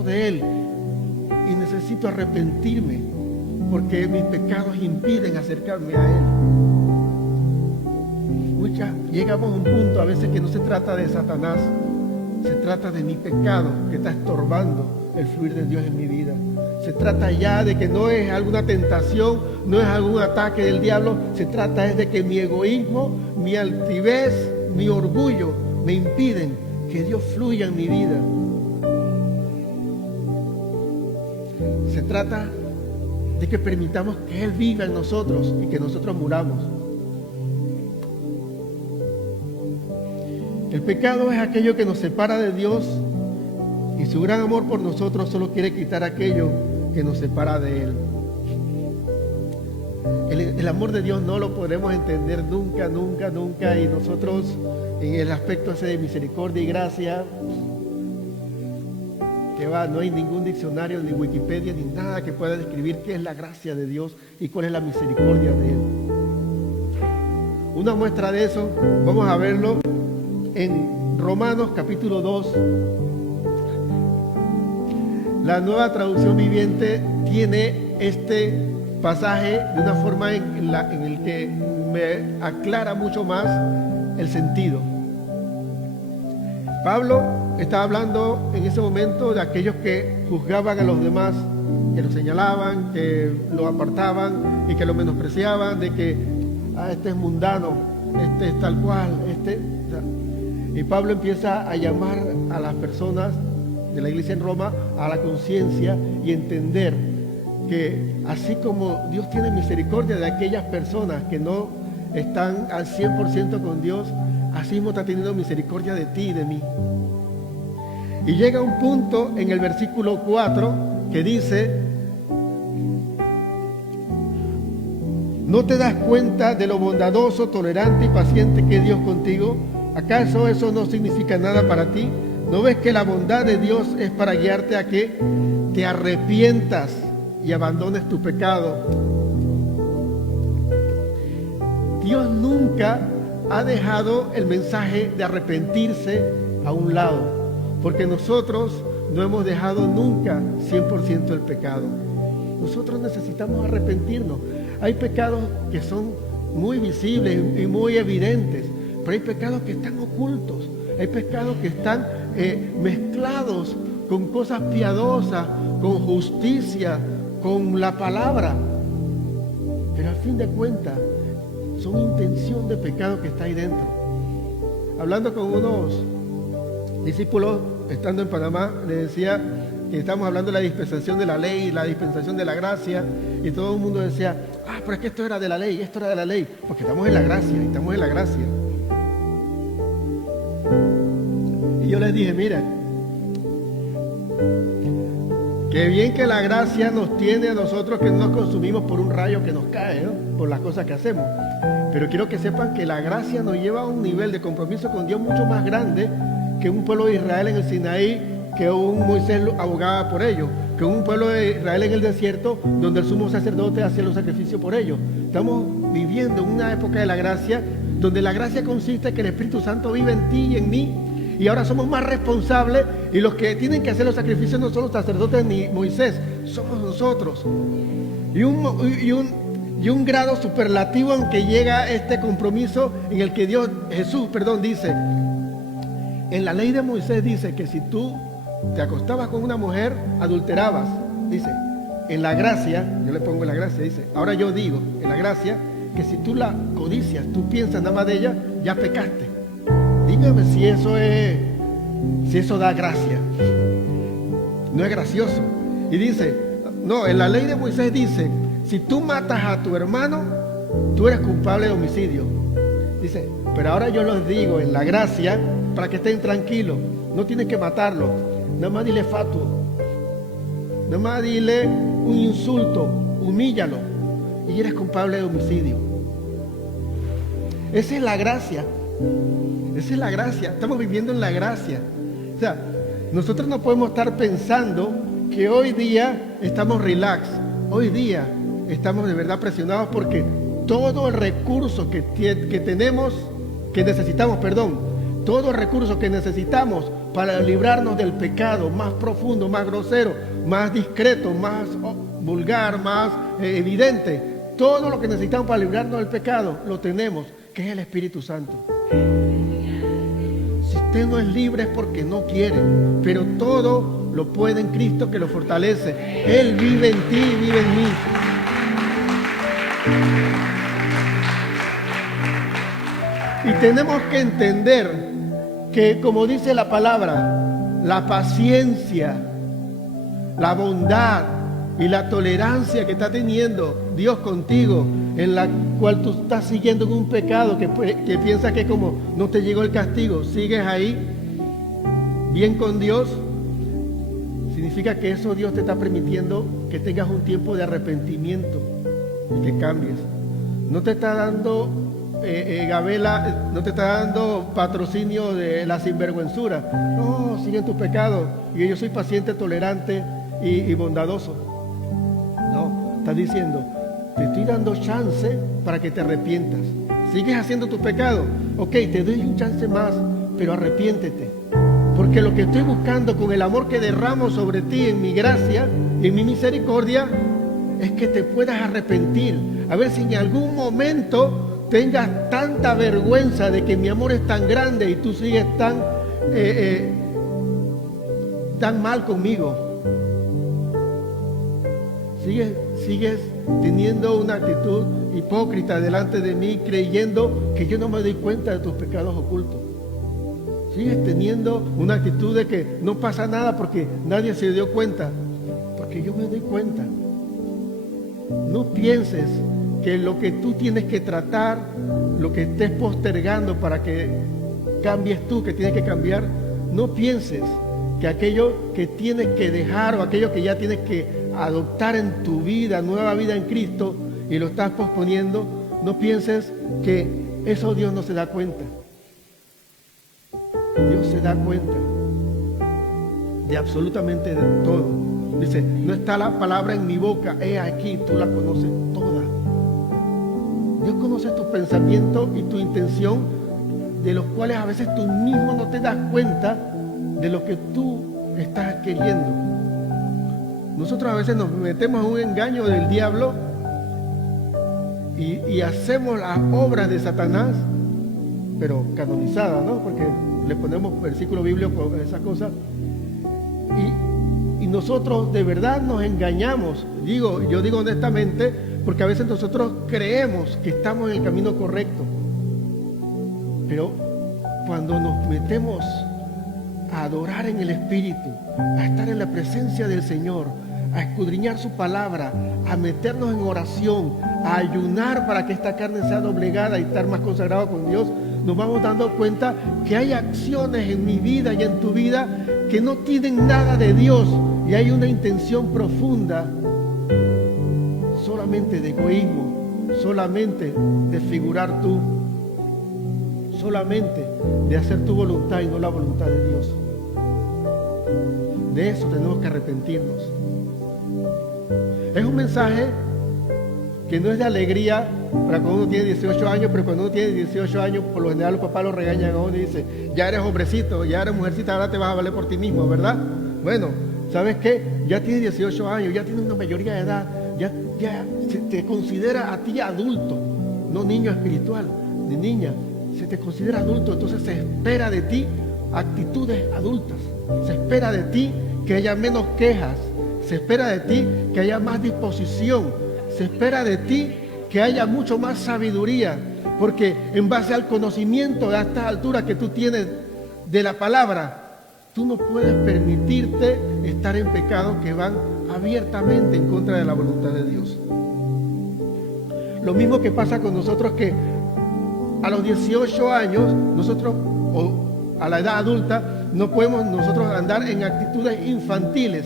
de Él y necesito arrepentirme porque mis pecados impiden acercarme a Él. Llegamos a un punto a veces que no se trata de Satanás, se trata de mi pecado que está estorbando el fluir de Dios en mi vida. Se trata ya de que no es alguna tentación, no es algún ataque del diablo, se trata es de que mi egoísmo, mi altivez, mi orgullo me impiden que Dios fluya en mi vida. Se trata de que permitamos que Él viva en nosotros y que nosotros muramos. El pecado es aquello que nos separa de Dios y su gran amor por nosotros solo quiere quitar aquello que nos separa de Él. El amor de Dios no lo podremos entender nunca, nunca, nunca, y nosotros en el aspecto ese de misericordia y gracia Que va, no hay ningún diccionario, ni Wikipedia, ni nada que pueda describir qué es la gracia de Dios y cuál es la misericordia de Él. Una muestra de eso, vamos a verlo en Romanos capítulo 2. La Nueva Traducción Viviente tiene este pasaje de una forma en el que me aclara mucho más el sentido. Pablo estaba hablando en ese momento de aquellos que juzgaban a los demás, que lo señalaban, que lo apartaban y que lo menospreciaban, de que este es mundano, este es tal cual, y Pablo empieza a llamar a las personas de la iglesia en Roma a la conciencia y entender que así como Dios tiene misericordia de aquellas personas que no están al 100% con Dios, así mismo está teniendo misericordia de ti y de mí. Y llega un punto en el versículo 4 que dice: ¿no te das cuenta de lo bondadoso, tolerante y paciente que es Dios contigo? ¿Acaso eso no significa nada para ti? ¿No ves que la bondad de Dios es para guiarte a que te arrepientas y abandones tu pecado? Dios nunca ha dejado el mensaje de arrepentirse a un lado, porque nosotros no hemos dejado nunca 100% el pecado. Nosotros necesitamos arrepentirnos. Hay pecados que son muy visibles y muy evidentes, pero hay pecados que están ocultos. Hay pecados que están mezclados con cosas piadosas, con justicia, con la palabra. Pero al fin de cuentas, son intención de pecado que está ahí dentro. Hablando con unos discípulos, estando en Panamá, les decía que estamos hablando de la dispensación de la ley, la dispensación de la gracia, y todo el mundo decía: pero es que esto era de la ley, esto era de la ley, porque estamos en la gracia, estamos en la gracia. Y yo les dije: mira, qué bien que la gracia nos tiene a nosotros, que no nos consumimos por un rayo que nos cae, ¿no? Por las cosas que hacemos. Pero quiero que sepan que la gracia nos lleva a un nivel de compromiso con Dios mucho más grande que un pueblo de Israel en el Sinaí, que un Moisés abogaba por ellos, que un pueblo de Israel en el desierto, donde el sumo sacerdote hacía los sacrificios por ellos. Estamos viviendo en una época de la gracia, donde la gracia consiste en que el Espíritu Santo vive en ti y en mí, y ahora somos más responsables, y los que tienen que hacer los sacrificios no son los sacerdotes ni Moisés, somos nosotros. Y un grado superlativo en que llega este compromiso, en el que Jesús dice: en la ley de Moisés dice que si tú te acostabas con una mujer, adulterabas. Dice, en la gracia, yo le pongo en la gracia, dice, ahora yo digo, en la gracia, que si tú la codicias, tú piensas nada más de ella, ya pecaste. Dígame si eso da gracia. No es gracioso. Y dice, no, en la ley de Moisés dice, si tú matas a tu hermano, tú eres culpable de homicidio. Dice, pero ahora yo les digo en la gracia, para que estén tranquilos, no tienen que matarlo, nada más dile fatuo, nada más dile un insulto, humíllalo, y eres culpable de homicidio. Esa es la gracia, esa es la gracia, estamos viviendo en la gracia. O sea, nosotros no podemos estar pensando que hoy día estamos relax, hoy día estamos de verdad presionados, porque todo el recurso que tenemos, que necesitamos, todo el recurso que necesitamos para librarnos del pecado más profundo, más grosero, más discreto, más vulgar, más evidente, todo lo que necesitamos para librarnos del pecado, lo tenemos, que es el Espíritu Santo. Si usted no es libre es porque no quiere, pero todo lo puede en Cristo que lo fortalece. Él vive en ti y vive en mí. Y tenemos que entender que, como dice la palabra, la paciencia, la bondad y la tolerancia que está teniendo Dios contigo, en la cual tú estás siguiendo en un pecado que piensas que como no te llegó el castigo, sigues ahí bien con Dios, significa que eso Dios te está permitiendo que tengas un tiempo de arrepentimiento y que cambies. No te está dando Gabela no te está dando patrocinio de la sinvergüenzura. No, sigue en tu pecado. Y yo soy paciente, tolerante y bondadoso. No, está diciendo, te estoy dando chance para que te arrepientas. Sigues haciendo tu pecado. Ok, te doy un chance más, pero arrepiéntete. Porque lo que estoy buscando con el amor que derramo sobre ti en mi gracia, en mi misericordia, es que te puedas arrepentir. A ver si en algún momento tengas tanta vergüenza de que mi amor es tan grande y tú sigues tan mal conmigo. Sigues teniendo una actitud hipócrita delante de mí, creyendo que yo no me doy cuenta de tus pecados ocultos. Sigues teniendo una actitud de que no pasa nada porque nadie se dio cuenta, porque yo me doy cuenta. No pienses que lo que tú tienes que tratar, lo que estés postergando para que cambies tú, que tienes que cambiar, no pienses que aquello que tienes que dejar o aquello que ya tienes que adoptar en tu vida, nueva vida en Cristo, y lo estás posponiendo, no pienses que eso Dios no se da cuenta. Dios se da cuenta de absolutamente de todo. Dice, no está la palabra en mi boca, he aquí, tú la conoces toda. Dios conoce tus pensamientos y tu intención, de los cuales a veces tú mismo no te das cuenta de lo que tú estás queriendo. Nosotros a veces nos metemos en un engaño del diablo y hacemos las obras de Satanás, pero canonizadas, ¿no? Porque le ponemos versículo bíblico con esas cosas. Y nosotros de verdad nos engañamos. Yo digo honestamente, porque a veces nosotros creemos que estamos en el camino correcto. Pero cuando nos metemos a adorar en el Espíritu, a estar en la presencia del Señor, a escudriñar su palabra, a meternos en oración, a ayunar para que esta carne sea doblegada y estar más consagrado con Dios, nos vamos dando cuenta que hay acciones en mi vida y en tu vida que no tienen nada de Dios, y hay una intención profunda solamente de egoísmo, solamente de figurar tú, solamente de hacer tu voluntad y no la voluntad de Dios. De eso tenemos que arrepentirnos. Es un mensaje que no es de alegría para cuando uno tiene 18 años, pero cuando uno tiene 18 años, por lo general los papás lo regañan a uno y dicen, ya eres hombrecito, ya eres mujercita, ahora te vas a valer por ti mismo, ¿verdad? Bueno, ¿sabes qué? Ya tienes 18 años, ya tienes una mayoría de edad, ya se te considera a ti adulto, no niño espiritual, ni niña, se te considera adulto, entonces se espera de ti actitudes adultas, se espera de ti que haya menos quejas, se espera de ti que haya más disposición, se espera de ti que haya mucho más sabiduría, porque en base al conocimiento a estas alturas que tú tienes de la palabra, tú no puedes permitirte estar en pecados que van abiertamente en contra de la voluntad de Dios. Lo mismo que pasa con nosotros, que a los 18 años, nosotros, o a la edad adulta, no podemos nosotros andar en actitudes infantiles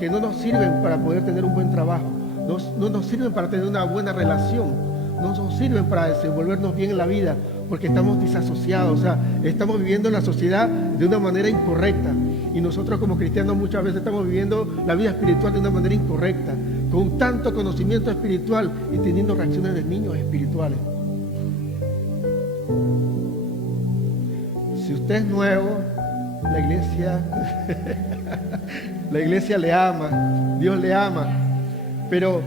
que no nos sirven para poder tener un buen trabajo, no nos sirven para tener una buena relación, no nos sirven para desenvolvernos bien en la vida, porque estamos disasociados, o sea, estamos viviendo en la sociedad de una manera incorrecta, y nosotros como cristianos muchas veces estamos viviendo la vida espiritual de una manera incorrecta, con tanto conocimiento espiritual y teniendo reacciones de niños espirituales. Si usted es nuevo, la iglesia le ama, Dios le ama, pero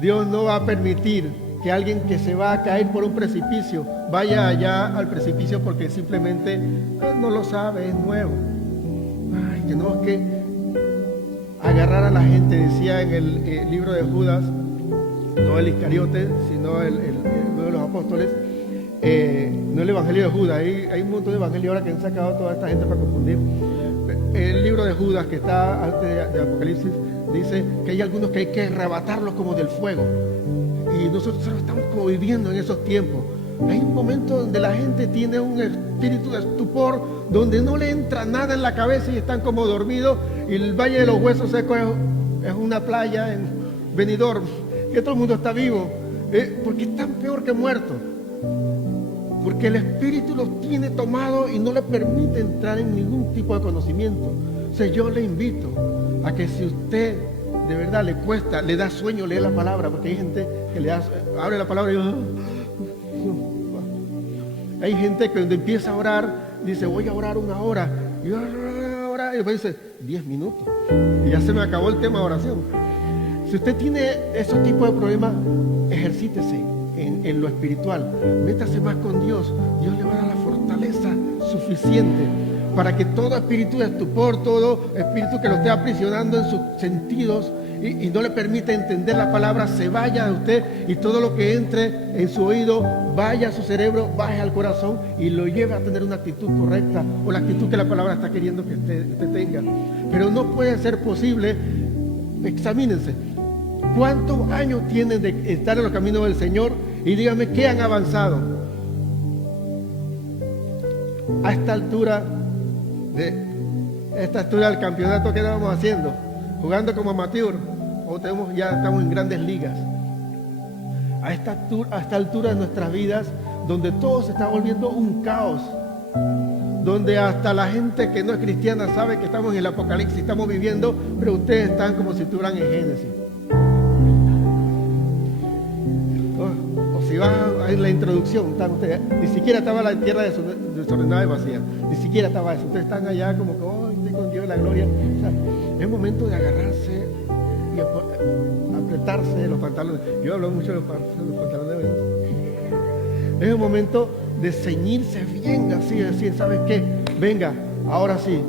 Dios no va a permitir que alguien que se va a caer por un precipicio vaya allá al precipicio porque simplemente no lo sabe, es nuevo. Ay, tenemos que agarrar a la gente, decía en el libro de Judas, no el Iscariote, sino uno de los apóstoles, no el evangelio de Judas, hay un montón de evangelios ahora que han sacado a toda esta gente para confundir. El libro de Judas, que está antes de Apocalipsis, dice que hay algunos que hay que arrebatarlos como del fuego, y nosotros estamos como viviendo en esos tiempos. Hay un momento donde la gente tiene un espíritu de estupor, donde no le entra nada en la cabeza y están como dormidos, y el Valle de los Huesos Secos es una playa en Benidorm, que todo el mundo está vivo, porque están peor que muertos. Porque el Espíritu los tiene tomados y no le permite entrar en ningún tipo de conocimiento. O sea, yo le invito a que si usted de verdad le cuesta, le da sueño leer la palabra, porque hay gente que abre la palabra y hay gente que cuando empieza a orar, dice, voy a orar 1 hora, y después dice, 10 minutos, y ya se me acabó el tema de oración. Si usted tiene esos tipos de problemas, ejercítese en lo espiritual, métase más con Dios. Dios le va a dar la fortaleza suficiente para que todo espíritu de estupor, todo espíritu que lo esté aprisionando en sus sentidos y no le permite entender la palabra, se vaya de usted, y todo lo que entre en su oído vaya a su cerebro, vaya al corazón y lo lleve a tener una actitud correcta, o la actitud que la palabra está queriendo que usted tenga. Pero no puede ser posible. Examínense, ¿cuántos años tienen de estar en los caminos del Señor? Y díganme, ¿qué han avanzado? A esta altura del campeonato, ¿qué estábamos haciendo? ¿Jugando como amateur? ¿O ya estamos en grandes ligas? A esta altura de nuestras vidas, donde todo se está volviendo un caos, donde hasta la gente que no es cristiana sabe que estamos en el Apocalipsis, estamos viviendo, pero ustedes están como si estuvieran en Génesis. O si vas en la introducción, están ustedes, ni siquiera estaba la tierra desordenada y vacía, ni siquiera estaba eso. Ustedes están allá como que, oh, estoy con Dios en la gloria. O sea, es momento de agarrarse y apretarse los pantalones. Yo hablo mucho de los pantalones de Dios. Es el momento de ceñirse bien, así, decir, ¿sabes qué? Venga, ahora sí.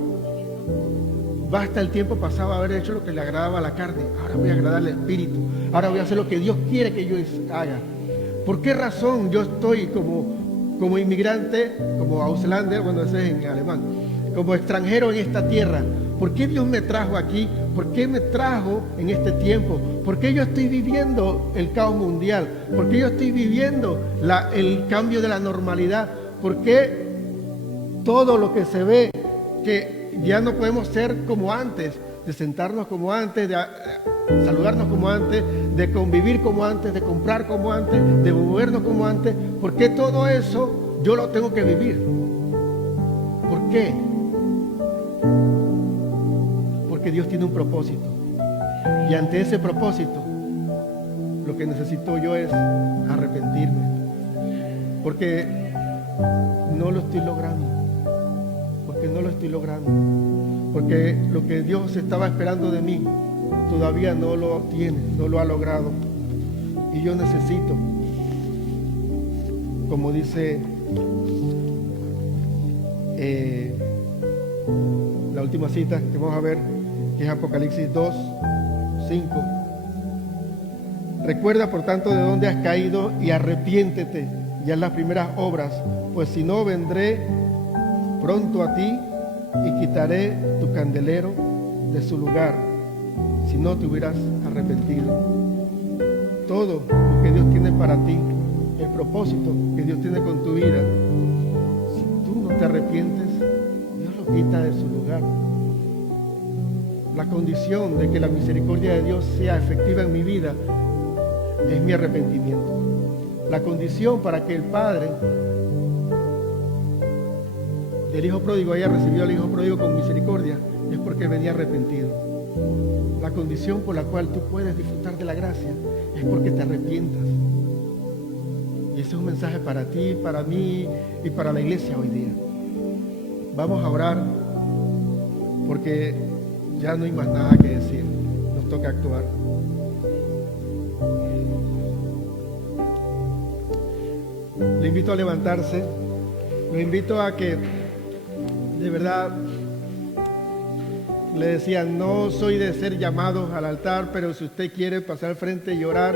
Basta el tiempo pasado haber hecho lo que le agradaba a la carne. Ahora voy a agradar al Espíritu. Ahora voy a hacer lo que Dios quiere que yo haga. ¿Por qué razón yo estoy como inmigrante, como Auslander, bueno, ese es en alemán, como extranjero en esta tierra? ¿Por qué Dios me trajo aquí? ¿Por qué me trajo en este tiempo? ¿Por qué yo estoy viviendo el caos mundial? ¿Por qué yo estoy viviendo el cambio de la normalidad? ¿Por qué todo lo que se ve, que ya no podemos ser como antes, de sentarnos como antes, de saludarnos como antes, de convivir como antes, de comprar como antes, de movernos como antes? ¿Por qué todo eso yo lo tengo que vivir? ¿Por qué? Porque Dios tiene un propósito, y ante ese propósito lo que necesito yo es arrepentirme, porque no lo estoy logrando, porque lo que Dios estaba esperando de mí todavía no lo tiene, no lo ha logrado, y yo necesito, como dice la última cita que vamos a ver, que es Apocalipsis 2, 5. Recuerda por tanto de dónde has caído y arrepiéntete y haz las primeras obras, pues si no, vendré pronto a ti y quitaré tu candelero de su lugar, si no te hubieras arrepentido. Todo lo que Dios tiene para ti, el propósito que Dios tiene con tu vida, si tú no te arrepientes, Dios lo quita de su lugar. La condición de que la misericordia de Dios sea efectiva en mi vida es mi arrepentimiento. La condición para que el Padre del Hijo Pródigo haya recibido al Hijo Pródigo con misericordia es porque venía arrepentido. La condición por la cual tú puedes disfrutar de la gracia es porque te arrepientas. Y ese es un mensaje para ti, para mí y para la iglesia hoy día. Vamos a orar, porque ya no hay más nada que decir, nos toca actuar. Le invito a levantarse, lo invito a que, de verdad, le decía, no soy de ser llamados al altar, pero si usted quiere pasar al frente y orar,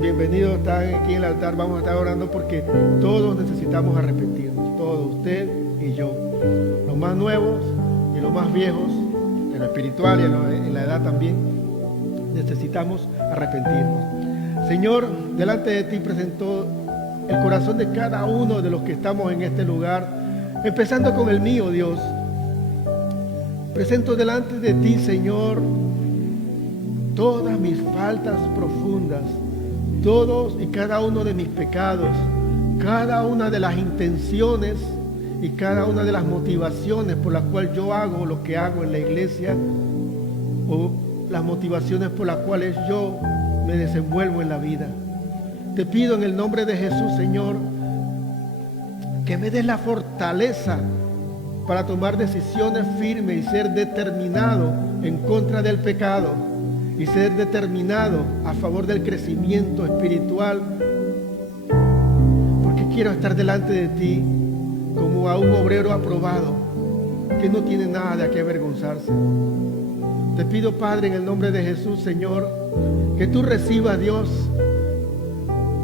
bienvenido, están aquí en el altar, vamos a estar orando, porque todos necesitamos arrepentirnos, todos, usted y yo, los más nuevos y los más viejos, en lo espiritual y en la edad también, necesitamos arrepentirnos. Señor, delante de ti presento el corazón de cada uno de los que estamos en este lugar, empezando con el mío, Dios. Presento delante de ti, Señor, todas mis faltas profundas, todos y cada uno de mis pecados, cada una de las intenciones y cada una de las motivaciones por las cuales yo hago lo que hago en la iglesia, o las motivaciones por las cuales yo me desenvuelvo en la vida. Te pido en el nombre de Jesús, Señor, que me des la fortaleza para tomar decisiones firmes y ser determinado en contra del pecado y ser determinado a favor del crecimiento espiritual, porque quiero estar delante de ti como a un obrero aprobado que no tiene nada de qué avergonzarse. Te pido, Padre, en el nombre de Jesús, Señor, que tú recibas, Dios,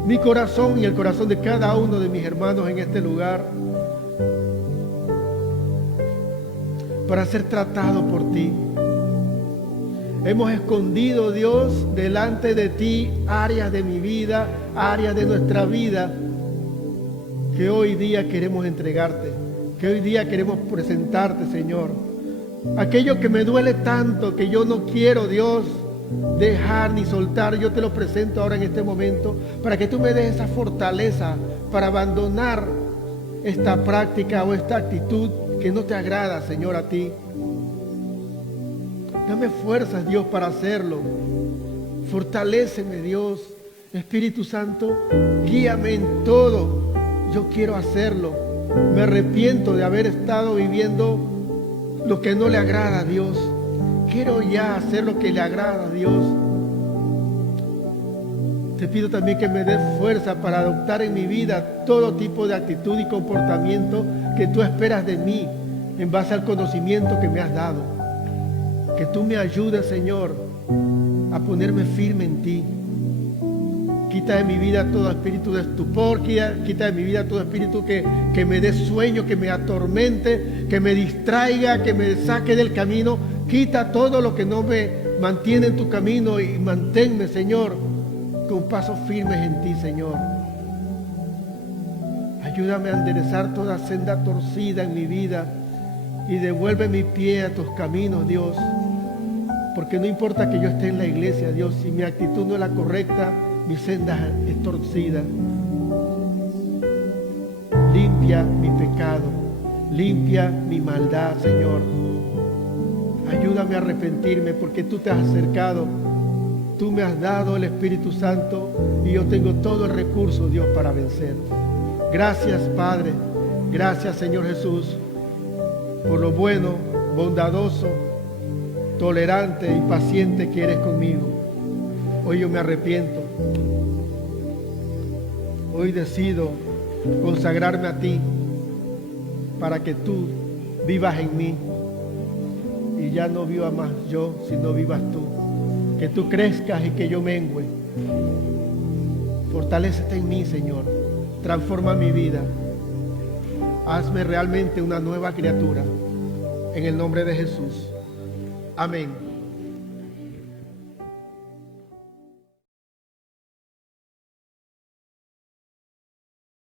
mi corazón y el corazón de cada uno de mis hermanos en este lugar, para ser tratado por ti. Hemos escondido, Dios, delante de ti áreas de mi vida, áreas de nuestra vida, que hoy día queremos entregarte, que hoy día queremos presentarte, Señor. Aquello que me duele tanto, que yo no quiero, Dios, dejar ni soltar, yo te lo presento ahora en este momento, para que tú me des esa fortaleza para abandonar esta práctica o esta actitud que no te agrada, Señor, a ti. Dame fuerzas, Dios, para hacerlo. Fortaléceme, Dios. Espíritu Santo, guíame en todo. Yo quiero hacerlo. Me arrepiento de haber estado viviendo lo que no le agrada a Dios. Quiero ya hacer lo que le agrada a Dios. Te pido también que me des fuerza para adoptar en mi vida todo tipo de actitud y comportamiento que tú esperas de mí en base al conocimiento que me has dado. Que tú me ayudes, Señor, a ponerme firme en ti. Quita de mi vida todo espíritu de estupor, quita de mi vida todo espíritu que me dé sueño, que me atormente, que me distraiga, que me saque del camino. Quita todo lo que no me mantiene en tu camino y manténme, Señor, con pasos firmes en ti, Señor. Ayúdame a enderezar toda senda torcida en mi vida y devuelve mi pie a tus caminos, Dios. Porque no importa que yo esté en la iglesia, Dios, si mi actitud no es la correcta, mi senda es torcida. Limpia mi pecado, limpia mi maldad, Señor. Ayúdame a arrepentirme porque tú te has acercado, tú me has dado el Espíritu Santo y yo tengo todo el recurso, Dios, para vencer. Gracias, Padre. Gracias, Señor Jesús, por lo bueno, bondadoso, tolerante y paciente que eres conmigo. Hoy yo me arrepiento. Hoy decido consagrarme a ti para que tú vivas en mí y ya no viva más yo, sino vivas tú. Que tú crezcas y que yo mengüe. Fortalécete en mí, Señor. Transforma mi vida. Hazme realmente una nueva criatura. En el nombre de Jesús. Amén.